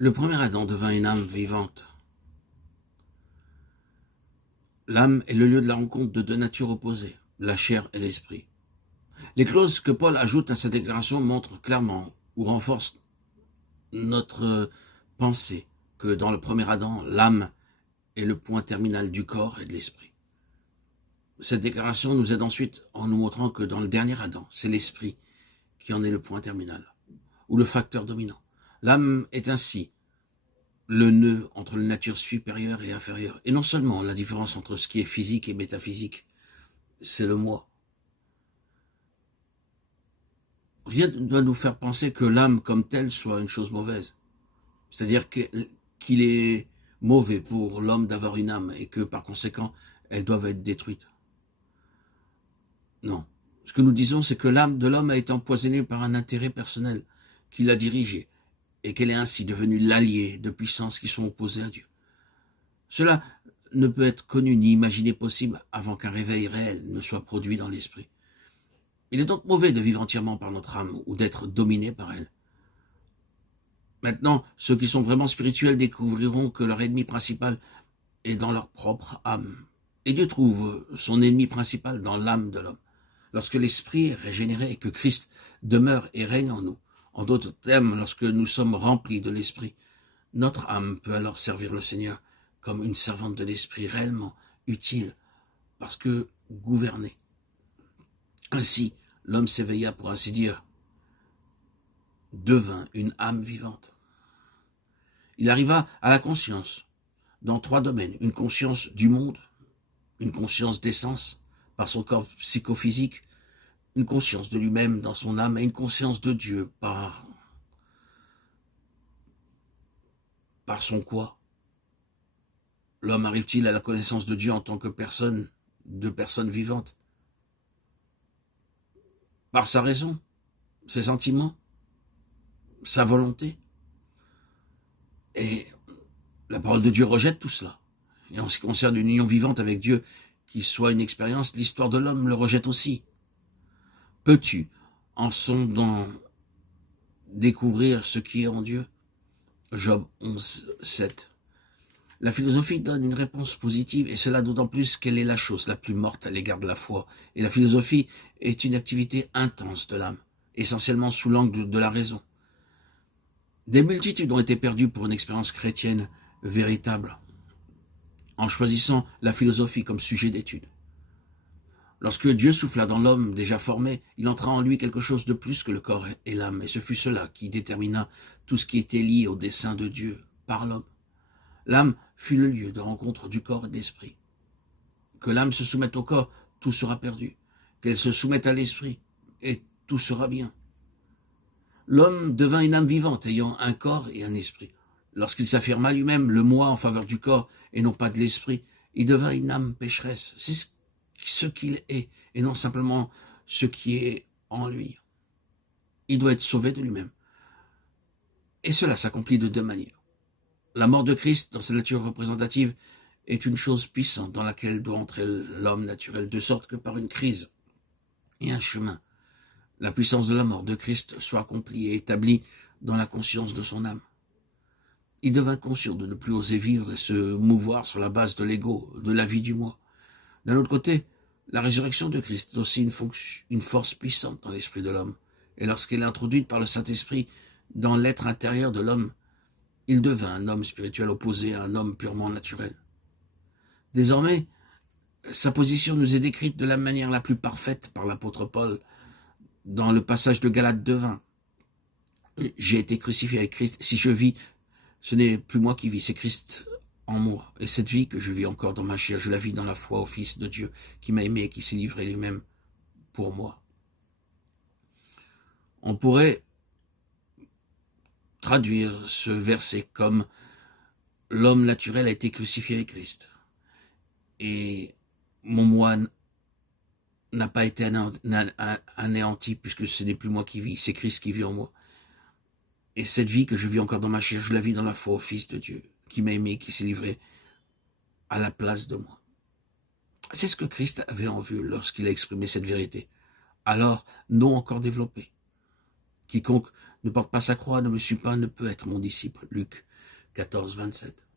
Le premier Adam devint une âme vivante. L'âme est le lieu de la rencontre de deux natures opposées, la chair et l'esprit. Les clauses que Paul ajoute à sa déclaration montrent clairement ou renforcent notre pensée que dans le premier Adam, l'âme est le point terminal du corps et de l'esprit. Cette déclaration nous aide ensuite en nous montrant que dans le dernier Adam, c'est l'esprit qui en est le point terminal, ou le facteur dominant. L'âme est ainsi le nœud entre la nature supérieure et inférieure, et non seulement la différence entre ce qui est physique et métaphysique, c'est le moi. Rien ne doit nous faire penser que l'âme comme telle soit une chose mauvaise. C'est-à-dire qu'il est mauvais pour l'homme d'avoir une âme et que par conséquent, elles doivent être détruites. Non. Ce que nous disons, c'est que l'âme de l'homme a été empoisonnée par un intérêt personnel qui l'a dirigée et qu'elle est ainsi devenue l'allié de puissances qui sont opposées à Dieu. Cela ne peut être connu ni imaginé possible avant qu'un réveil réel ne soit produit dans l'esprit. Il est donc mauvais de vivre entièrement par notre âme ou d'être dominé par elle. Maintenant, ceux qui sont vraiment spirituels découvriront que leur ennemi principal est dans leur propre âme. Et Dieu trouve son ennemi principal dans l'âme de l'homme. Lorsque l'esprit est régénéré et que Christ demeure et règne en nous, en d'autres termes, lorsque nous sommes remplis de l'esprit, notre âme peut alors servir le Seigneur comme une servante de l'esprit réellement utile parce que gouvernée. Ainsi, l'homme s'éveilla, pour ainsi dire, devint une âme vivante. Il arriva à la conscience dans trois domaines. Une conscience du monde, une conscience d'essence par son corps psychophysique, une conscience de lui-même dans son âme et une conscience de Dieu par son quoi. L'homme arrive-t-il à la connaissance de Dieu en tant que personne vivante? Par sa raison, ses sentiments, sa volonté. Et la parole de Dieu rejette tout cela. Et en ce qui concerne une union vivante avec Dieu, qui soit une expérience, l'histoire de l'homme le rejette aussi. Peux-tu, en sondant, découvrir ce qui est en Dieu? Job 11, 7. La philosophie donne une réponse positive, et cela d'autant plus qu'elle est la chose la plus morte à l'égard de la foi. Et la philosophie est une activité intense de l'âme, essentiellement sous l'angle de la raison. Des multitudes ont été perdues pour une expérience chrétienne véritable, en choisissant la philosophie comme sujet d'étude. Lorsque Dieu souffla dans l'homme déjà formé, il entra en lui quelque chose de plus que le corps et l'âme, et ce fut cela qui détermina tout ce qui était lié au dessein de Dieu par l'homme. L'âme fut le lieu de rencontre du corps et de l'esprit. Que l'âme se soumette au corps, tout sera perdu. Qu'elle se soumette à l'esprit, et tout sera bien. L'homme devint une âme vivante, ayant un corps et un esprit. Lorsqu'il s'affirma lui-même le moi en faveur du corps et non pas de l'esprit, il devint une âme pécheresse. C'est ce qu'il est, et non simplement ce qui est en lui. Il doit être sauvé de lui-même. Et cela s'accomplit de deux manières. La mort de Christ, dans sa nature représentative, est une chose puissante dans laquelle doit entrer l'homme naturel, de sorte que par une crise et un chemin, la puissance de la mort de Christ soit accomplie et établie dans la conscience de son âme. Il devint conscient de ne plus oser vivre et se mouvoir sur la base de l'ego, de la vie du moi. D'un autre côté, la résurrection de Christ est aussi une force puissante dans l'esprit de l'homme. Et lorsqu'elle est introduite par le Saint-Esprit dans l'être intérieur de l'homme, il devint un homme spirituel opposé à un homme purement naturel. Désormais, sa position nous est décrite de la manière la plus parfaite par l'apôtre Paul dans le passage de Galates 2:20. J'ai été crucifié avec Christ. Si je vis, ce n'est plus moi qui vis, c'est Christ en moi. Et cette vie que je vis encore dans ma chair, je la vis dans la foi au Fils de Dieu qui m'a aimé et qui s'est livré lui-même pour moi. On pourrait traduire ce verset comme l'homme naturel a été crucifié avec Christ. Et mon moi n'a pas été anéanti puisque ce n'est plus moi qui vis, c'est Christ qui vit en moi. Et cette vie que je vis encore dans ma chair, je la vis dans la foi au Fils de Dieu qui m'a aimé, qui s'est livré à la place de moi. C'est ce que Christ avait en vue lorsqu'il a exprimé cette vérité. Alors, non encore développée. Quiconque ne porte pas sa croix, ne me suit pas, ne peut être mon disciple. Luc 14, 27.